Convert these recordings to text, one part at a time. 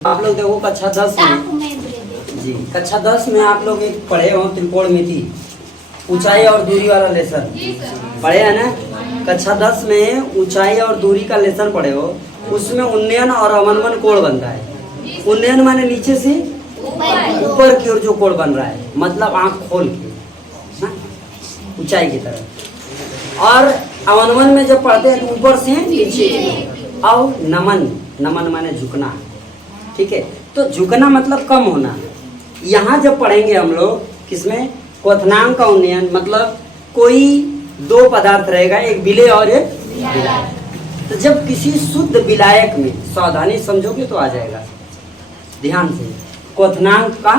आप लोग देखो कक्षा 10 में जी कक्षा 10 में आप लोग एक पढ़े हो त्रिकोणमिति ऊंचाई और दूरी वाला लेसन पढ़े है ना। कक्षा 10 में ऊंचाई और दूरी का लेसन पढ़े हो। उसमें उन्नयन और अवनमन कोण बनता है। उन्नयन माने नीचे से ऊपर की ओर जो कोण बन रहा है, मतलब आंख खोल के ऊंचाई की तरफ। और अवनमन में जब पढ़ते हैं तो ऊपर से नीचे की। और नमन, नमन माने झुकना, ठीक है। तो झुकना मतलब कम होना। यहाँ जब पढ़ेंगे हम लोग किसमें, क्वथनांक का उन्नयन, मतलब कोई दो पदार्थ रहेगा, एक विलेय और एक विलायक। तो जब किसी शुद्ध विलायक में, सावधानी समझोगे तो आ जाएगा ध्यान से, क्वथनांक का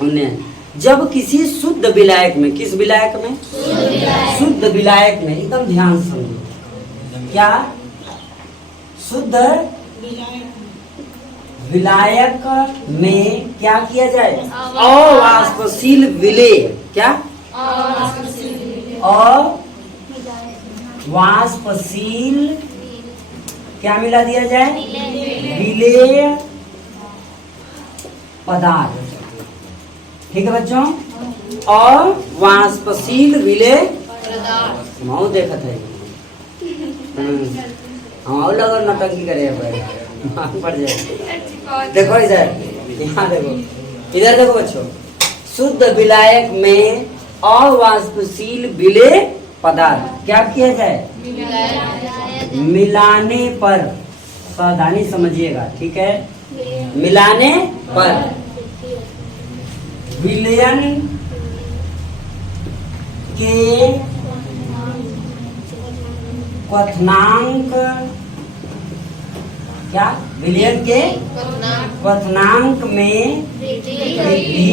उन्नयन जब किसी शुद्ध विलायक में, किस विलायक में, शुद्ध विलायक में, एकदम ध्यान से समझो। क्या शुद्ध विलायक में क्या किया जाए, अवाष्पशील विलेय, क्या अवाष्पशील क्या मिला दिया जाए, विलेय पदार्थ, ठीक है बच्चों। अवाष्पशील विलेय पदार्थ देखा था हम लोग नौटंकी करे पड़ जाए। देखो इधर, यहाँ देखो, इधर देखो बच्चों, शुद्ध विलायक में अवाष्पशील विलेय पदार्थ क्या किया जाए, मिलाने पर, सावधानी समझिएगा, ठीक है। मिलाने पर विलयन के क्वथनांक, क्या विलयन के क्वथनांक में वृद्धि,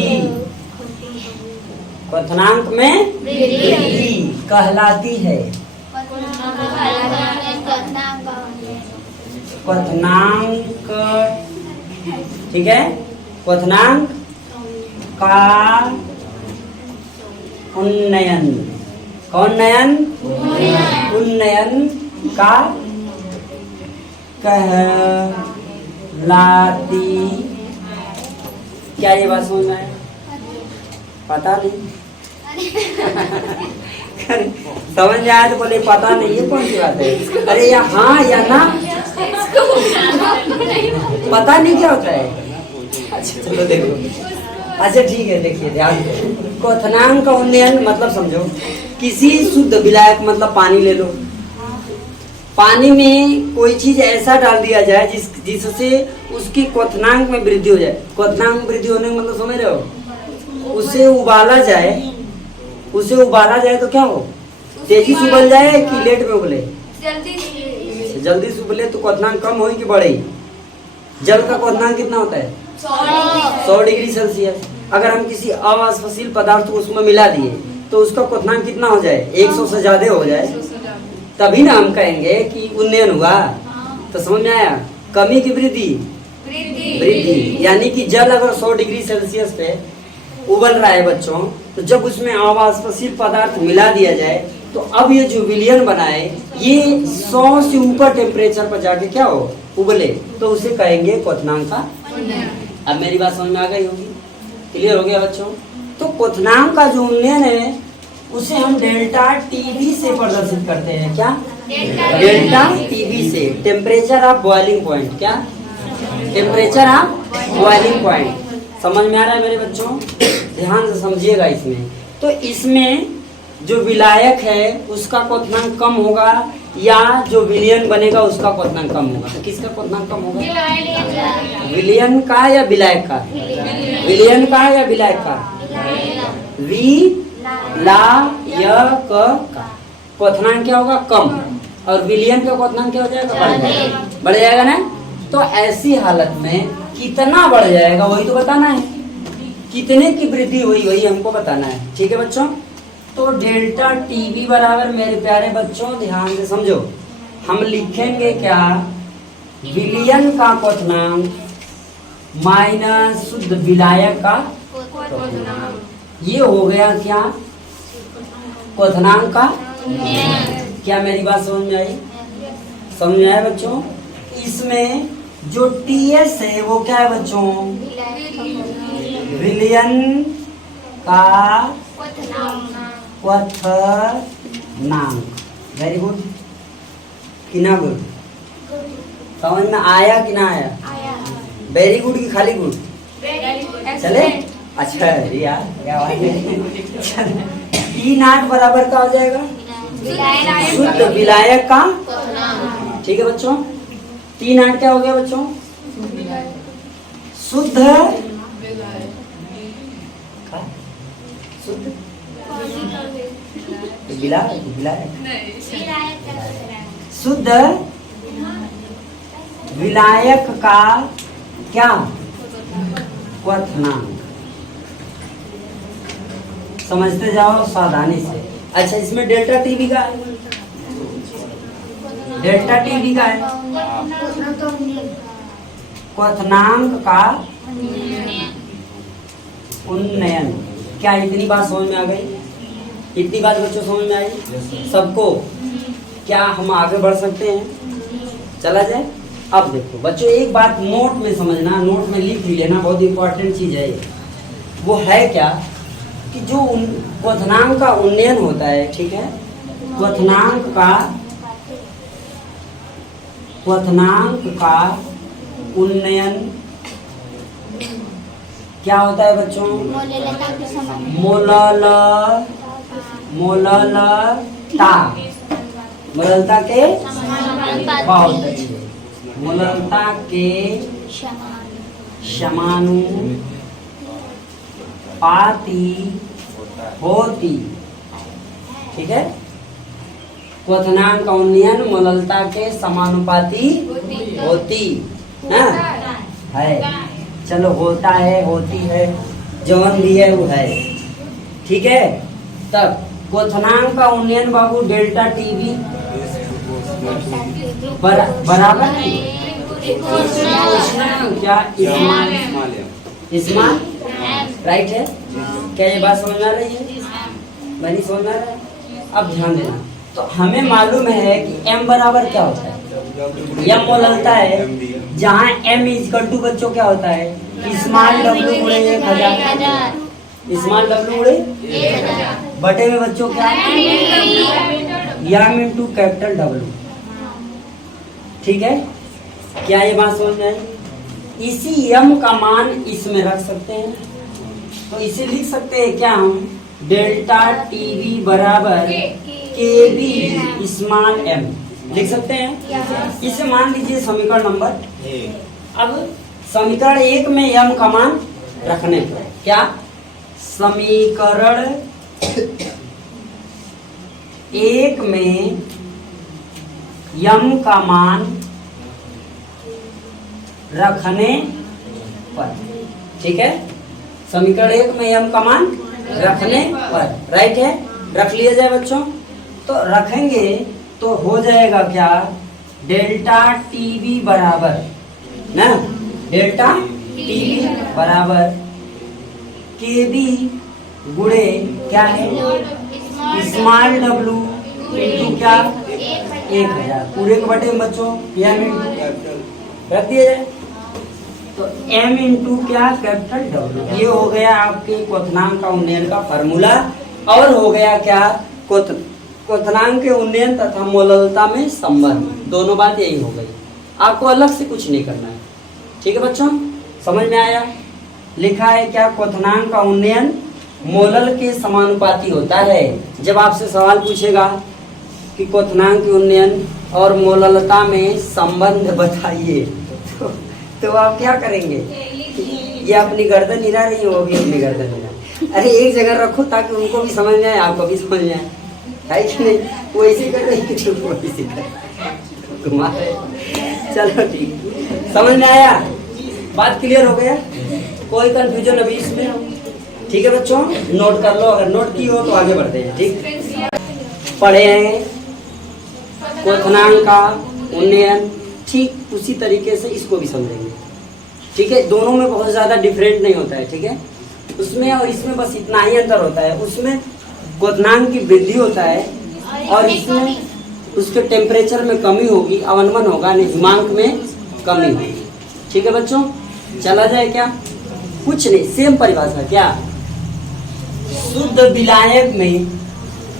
क्वथनांक में वृद्धि कहलाती है। क्वथनांक, ठीक है, क्वथनांक का उन्नयन, कौन नयन, उन्नयन का कहलाती, क्या ये बात समझ में आया, पता नहीं समझ में आया तो बोले पता नहीं, ये कौन सी बात है। अरे या हाँ या ना, पता नहीं क्या होता है। अच्छा चलो देखो, अच्छा ठीक है, देखिए ध्यान। क्वथनांक का उन्नयन मतलब समझो, किसी शुद्ध विलायक मतलब पानी ले लो, पानी में कोई चीज ऐसा डाल दिया जाए जिससे उसकी क्वथनांक में वृद्धि हो जाए। क्वथनांक में वृद्धि होने का मतलब समझ रहे हो, उसे उबाला जाए, उसे उबाला जाए तो क्या हो, तेजी से उबल जाए कि लेट में उबले, जल्दी से उबले तो क्वथनांक कम हो कि बढ़े। जल का क्वथनांक कितना होता है, 100 डिग्री सेल्सियस। अगर हम किसी अवाष्पशील पदार्थ को उसमें मिला दिए तो उसका क्वथनांक कितना हो जाए, 100 से ज्यादा हो जाए, तभी ना हम कहेंगे कि उन्नयन हुआ। तो समझ में आया, कमी की वृद्धि, वृद्धि यानी कि जल अगर 100 डिग्री सेल्सियस पे उबल रहा है बच्चों, तो जब उसमें अवाष्पशील पदार्थ मिला दिया जाए तो अब ये जो विलयन बना है ये 100 से ऊपर टेम्परेचर पर जाके क्या हो, उबले, तो उसे कहेंगे क्वथनांक का। अब मेरी बात समझ में आ गई होगी, क्लियर हो गया बच्चों। तो क्वथनांक का जो उन्नयन है उसे हम डेल्टा टीवी से प्रदर्शित करते हैं। क्या, डेल्टा टीवी से, टेम्परेचर ऑफ बॉइलिंग पॉइंट, क्या टेम्परेचर ऑफ बॉइलिंग पॉइंट। समझ में आ रहा है मेरे बच्चों, ध्यान से समझिएगा इसमें। तो इसमें जो विलायक है उसका क्वथनांक कम होगा या जो विलयन बनेगा उसका क्वथनांक कम होगा। तो किसका क्वथनांक कम होगा, विलयन का या विलायक का, विलयन का या विलायक का, विलायक का क्वथनांक क्या होगा, कम, और विलयन का क्वथनांक क्या हो जाएगा, बढ़ जाएगा ना। तो ऐसी हालत में कितना बढ़ जाएगा वही तो बताना है, कितने की वृद्धि हुई वही हमको बताना है, ठीक है बच्चों। तो डेल्टा टीवी बराबर, मेरे प्यारे बच्चों ध्यान से समझो, हम लिखेंगे क्या, विलयन का क्वथनांक माइनस शुद्ध विलायक का क्वथनांक, ये हो गया क्या, क्वथनांक का। क्या मेरी बात समझ में आई? समझ में आया बच्चों? इसमें जो TS है वो क्या है बच्चों? विलयन का क्वथनांक। Very good. किना गुड? समझ में आया कि ना आया? वेरी गुड की खाली गुड? चले अच्छा है यार, क्या बात है। T0 बराबर क्या हो जाएगा? शुद्ध विलायक का। ठीक है बच्चों, T0 क्या हो गया बच्चों? शुद्ध शुद्ध विलायक शुद्ध विलायक का क्या? क्वथनांक। समझते जाओ सावधानी से। अच्छा, इसमें डेल्टा टी भी का है, डेल्टा टी भी का है। क्वथनांक का उन्नयन। क्या इतनी बात समझ में आ गई? इतनी बात बच्चों समझ में आई सबको? क्या हम आगे बढ़ सकते हैं? चला जाए। अब देखो बच्चों, एक बात नोट में समझना, नोट में लिख ही लेना, बहुत इंपॉर्टेंट चीज है। वो है क्या कि जो क्वथनांक का उन्नयन होता है, ठीक है, क्वथनांक का उन्नयन क्या होता है बच्चों? मोललता के बहुत अच्छे, मोललता के समानुपाती होती। ठीक है, क्वथनांक का उन्नयन मोललता के समानुपाती होती है। चलो, होता है, होती है, जौन भी है वो है। ठीक है, तब क्वथनांक का उन्नयन बाबू डेल्टा टीवी बराबर क्या? इस्मान राइट है। क्या ये बात समझ में आ रही है? मैं नहीं समझ में आ रहा है? अब ध्यान देना। तो हमें मालूम है कि m बराबर क्या होता है? m मोललता है, जहाँ m इक्वल टू बच्चों क्या होता है? स्मॉल w गुणे 1000। स्मॉल w गुणे बटे में बच्चों क्या? m into capital W। ठीक है, क्या ये बात समझ में आई? इसी m का मान इसमें रख सकते हैं, तो इसे लिख सकते हैं क्या हम? डेल्टा टीवी बराबर KB स्मॉल m लिख सकते हैं। इसे मान लीजिए समीकरण नंबर। अब समीकरण 1 में m का मान रखने पर क्या? समीकरण 1 में m का मान रखने पर, ठीक है, समीकरण 1 में m का मान रखने पर, राइट है। रख लिया जाए बच्चों, तो रखेंगे तो हो जाएगा क्या? डेल्टा टीवी बराबर ना, डेल्टा टीवी बराबर केबी गुणे क्या है? स्मॉल w इंटू क्या? 1000 पूरे के बटे बच्चों m रख दिया जाए, तो m इंटू क्या? Capital W। ये हो गया आपके क्वथनांक का उन्नयन का फार्मूला। और हो गया क्या? क्वथनांक के उन्नयन तथा मोललता में संबंध। दोनों बात यही हो गई, आपको अलग से कुछ नहीं करना है। ठीक है बच्चों, समझ में आया? लिखा है क्या? क्वथनांक का उन्नयन मोलल के समानुपाती होता है। जब आपसे सवाल पूछेगा कि क्वथनांक के उन्नयन और मोललता में संबंध बताइए, तो आप क्या करेंगे? ये अपनी गर्दन हिला रही है, वो भी अपनी गर्दन हिला। अरे एक जगह रखो ताकि उनको भी समझ में आए, आपको भी समझ में आए, है कि नहीं? वो इसी कर रही है, वो इसी कर घुमा रहे। चलो ठीक, समझ में आया? बात क्लियर हो गया? कोई कंफ्यूजन अभी इसमें? ठीक है बच्चों, नोट कर लो, अगर नोट की हो तो आगे बढ़ते हैं। ठीक, पढ़े हैं क्वथनांक का उन्नयन, ठीक उसी तरीके से इसको भी समझेंगे। ठीक है, दोनों में बहुत ज्यादा डिफरेंट नहीं होता है। ठीक है, उसमें और इसमें बस इतना ही अंतर होता है। उसमें क्वथनांक की वृद्धि होता है और इसमें उसके टेम्परेचर में कमी होगी, अवनमन होगा, नियमांक में कमी होगी। ठीक है बच्चों, चला जाए क्या? कुछ नहीं, सेम परिभाषा। क्या? शुद्ध विलायक में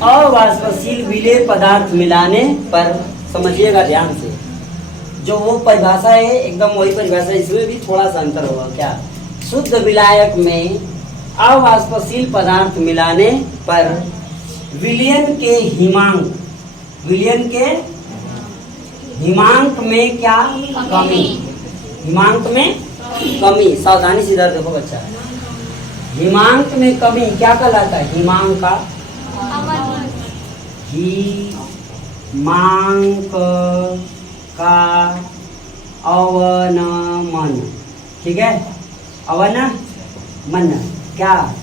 अवाष्पशील विलेय पदार्थ मिलाने पर, समझिएगा ध्यान से, जो वो परिभाषा है एकदम वही परिभाषा, इसमें भी थोड़ा सा अंतर होगा। क्या? शुद्ध विलायक में अवाष्पशील पदार्थ मिलाने पर विलयन के हिमांक में क्या कमी? हिमांक में कमी, सावधानी से इधर देखो बच्चा, हिमांक में कमी क्या कहलाता है? हिमांक का अवनमन, ठीक है, अवनमन क्या?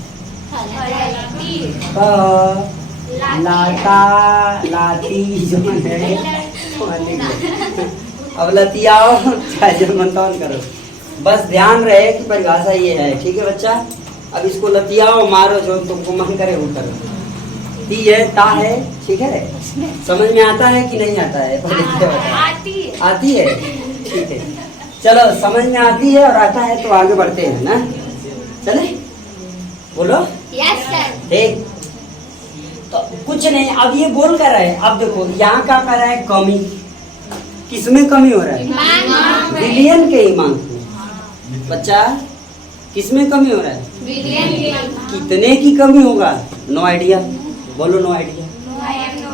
लाती जो है अब लतियाओ मंथन करो, बस ध्यान रहे कि परिभाषा ये है, ठीक है बच्चा। अब इसको लतियाओ मारो, जो तुमको मन करे वो करो। ती है, ता है, ठीक है, समझ में आता है कि नहीं आता है? आती है, ठीक है, चलो समझ में आती है और आता है तो आगे बढ़ते हैं ना, चले बोलो। Yes sir. ठीक, तो कुछ नहीं, अब ये बोल कर रहा है, अब देखो यहाँ क्या कर रहा है? कमी, किसमें कमी हो रहा है? विलयन के हिमांक में। बच्चा किसमें कमी हो रहा है? कितने की कमी होगा? नो आइडिया, बोलो नो आइडिया।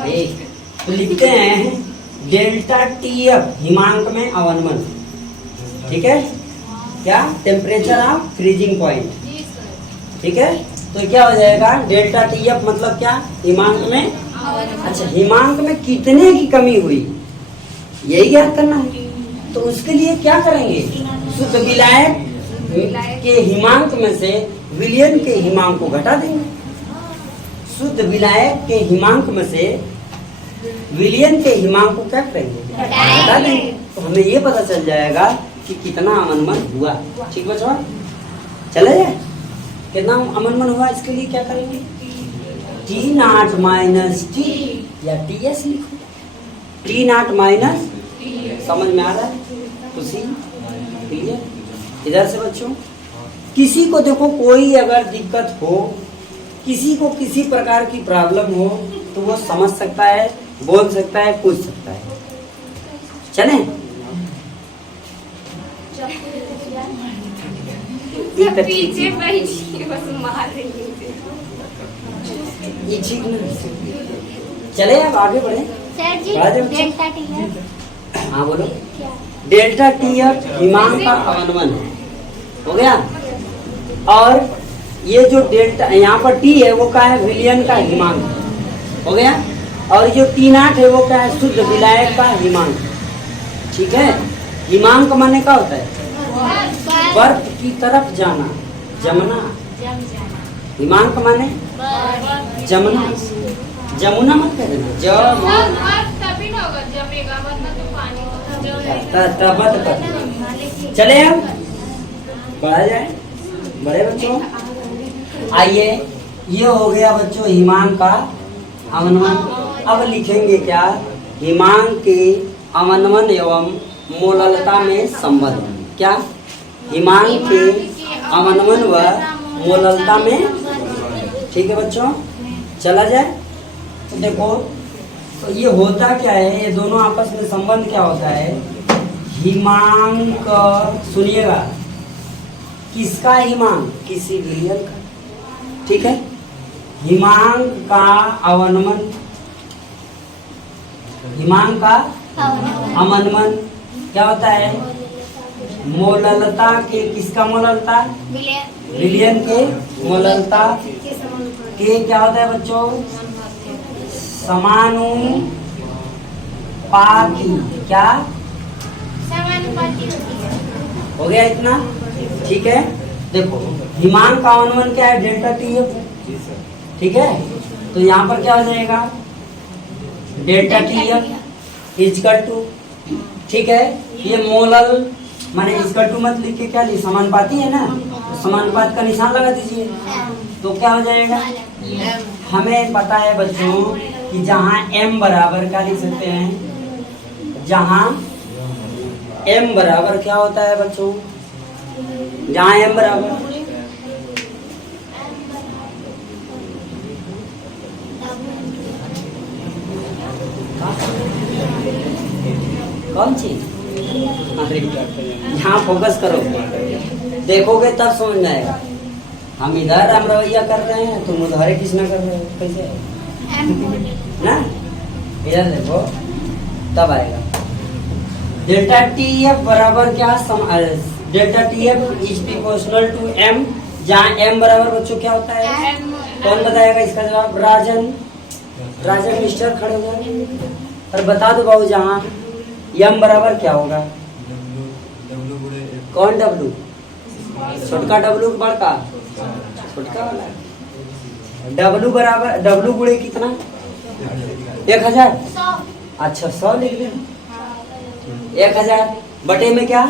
एक तो लिखते हैं डेल्टा टी एफ हिमांक में अवनमन, ठीक है, क्या? टेम्परेचर ऑफ फ्रीजिंग पॉइंट, ठीक है, तो क्या हो जाएगा? डेल्टा टी एफ मतलब क्या? हिमांक में। अच्छा, हिमांक में कितने की कमी हुई यही ज्ञात करना है, तो उसके लिए क्या करेंगे? शुद्ध विलायक के हिमांक में से विलयन के हिमांक को घटा देंगे। शुद्ध विलायक के हिमांक में से विलयन के हिमांक को क्या करेंगे? घटा देंगे, तो हमें ये पता चल जाएगा कि कितना अवनमन हुआ। ठीक बच्चों, चले जाए कितना अवनमन हुआ, इसके लिए क्या करेंगे? टी नॉट माइनस टी या टी एस लिखो, टी नॉट माइनस, समझ में आ रहा है? उसी क्लियर। इधर से बच्चों, किसी को देखो कोई अगर दिक्कत हो, किसी को किसी प्रकार की प्रॉब्लम हो, तो वो समझ सकता है, बोल सकता है, पूछ सकता है। चले पीछे बस मार रही ये ठीक नहीं। चले अब आगे बढ़े। सर जी, डेल्टा टी है। हाँ बोलो। डेल्टा टी एफ हिमांक का अवनमन हो गया, और ये जो डेल्टा यहाँ पर टी है वो क्या है? विलयन का हिमांक हो गया, और जो टी नॉट है वो क्या है? शुद्ध विलायक का हिमांक, ठीक है। हिमांक माने क्या होता है? बर्फ की तरफ जाना, जमना। हिमांक माने जमना, जमुना मत कह देना, तभी ना होगा, जमेगा वरना तो पानी चले अब बढ़ा जाए बड़े बच्चों। आइए, ये हो गया बच्चों हिमांक का अवनमन। अब लिखेंगे क्या? हिमांक के अवनमन एवं मोललता में संबंध। क्या? हिमांक के अवनमन व मोललता में, ठीक है बच्चों, चला जाए। तो देखो, तो ये होता क्या है? ये दोनों आपस में संबंध क्या होता है? हिमांक, सुनिएगा, किसका हिमांक? किसी विलयन का, ठीक है। हिमांक का अवनमन, हिमांक का अवनमन क्या होता है? मोललता के, किसका मोललता? विलयन के मोललता के क्या होता है बच्चों? समानुपाती। क्या समानुपाती हो गया? इतना ठीक है। देखो, हिमांक का अवनमन क्या है? डेल्टा टी एफ, ठीक है। तो यहाँ पर क्या हो जाएगा? Delta T F is equal to, ठीक है। ये मोलल माने इजकल टू मत लिख के क्या लिख, समानुपाती है ना, तो समानुपात का निशान लगा दीजिए, तो क्या हो जाएगा? हमें पता है बच्चों कि जहाँ m बराबर क्या लिख सकते हैं? जहाँ m बराबर क्या होता है बच्चों, जहाँ m बराबर कौन चीज, अरे यहाँ फोकस करो, देखोगे तब समझ में आएगा। हम इधर राम रवैया कर रहे हैं, तुम उधर हरे कृष्णा कर रहे हो, कैसे ना, इधर देखो तब आएगा। डेल्टा टी एफ बराबर क्या, delta T F is proportional to M, जहाँ एम बराबर बच्चों क्या होता है, कौन बताएगा इसका जवाब, राजन, राजन मिस्टर खड़े हुए और बता दो बाबू, जहाँ यम बराबर क्या होगा, कौन डब्लू, छोटका डब्लू बड़का, छोटका वाला, डब्लू बराबर, डब्लू गुणे कितना, 1000, अच्छा 100 लिख दे, 1000 बटे में क्या,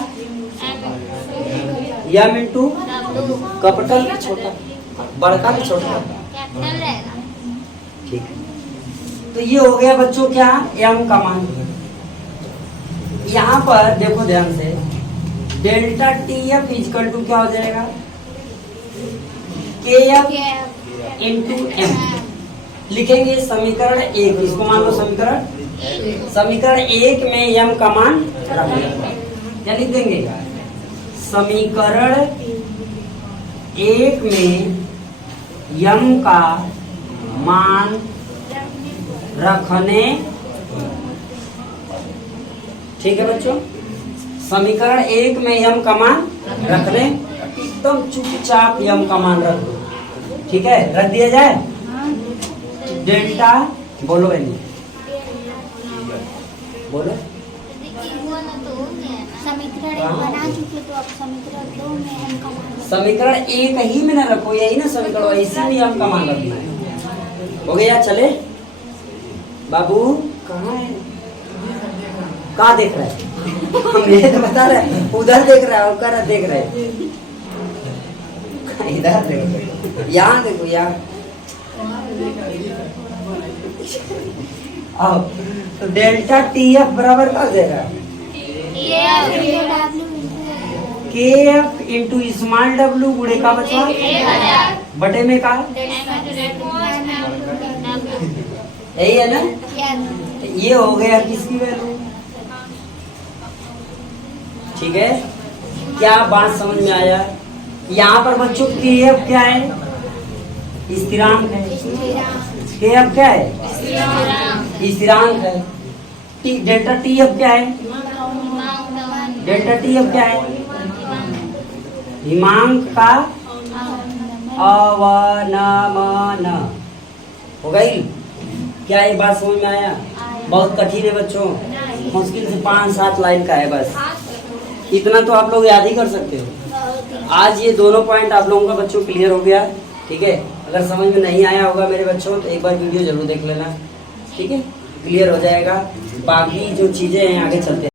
यम इंटू कैपिटल की छोटा, बड़का की छोटा, ठीक है। तो ये हो गया बच्चों क्या, एम का मान। यहाँ पर देखो ध्यान से, delta T F is equal to क्या हो जाएगा, के एफ इंटू एम, लिखेंगे समीकरण 1, इसको मान लो समीकरण 1 में एम का मान रखेंगे, या लिख देंगे समीकरण 1 में एम का मान रखने, ठीक है बच्चों, समीकरण 1 में यम का मान रखने, एकदम चुपचाप यम का मान रख दो, ठीक है, रख दिया जाए। डेल्टा बोलो बहनी, बोलो, समीकरण 1 ही में ना रखो, यही ना समीकरण, इसी में यम का मान रखना है, हो गया। चले बाबू, कहाँ है, कहाँ देख रहा है, हम ये तो बता रहे हैं, उधर देख रहा है, उधर देख रहे हैं, इधर देखो, यहाँ देखो, यहाँ आओ। तो डेल्टा टी एफ बराबर क्या हो जाएगा, के एफ इंटू स्मॉल डब्लू गुणे का बचा बटे में का, यही है ना, ये हो गया किसकी वैल्यू, ठीक है। क्या बात समझ में आया, यहाँ पर बच्चों के एफ क्या है, स्थिरांक है, के एफ क्या है, स्थिरांक है, डेल्टा टी एफ क्या है, डेल्टा टी एफ क्या है, हिमांक का अवनमन, हो गई। क्या ये बात समझ में आया, बहुत कठिन है बच्चों, मुश्किल से 5-7 लाइन का है बस, इतना तो आप लोग याद ही कर सकते हो। आज ये दोनों पॉइंट आप लोगों का बच्चों क्लियर हो गया, ठीक है। अगर समझ में नहीं आया होगा मेरे बच्चों तो एक बार वीडियो जरूर देख लेना, ठीक है, क्लियर हो जाएगा। बाकी जो चीजें हैं आगे चलते हैं।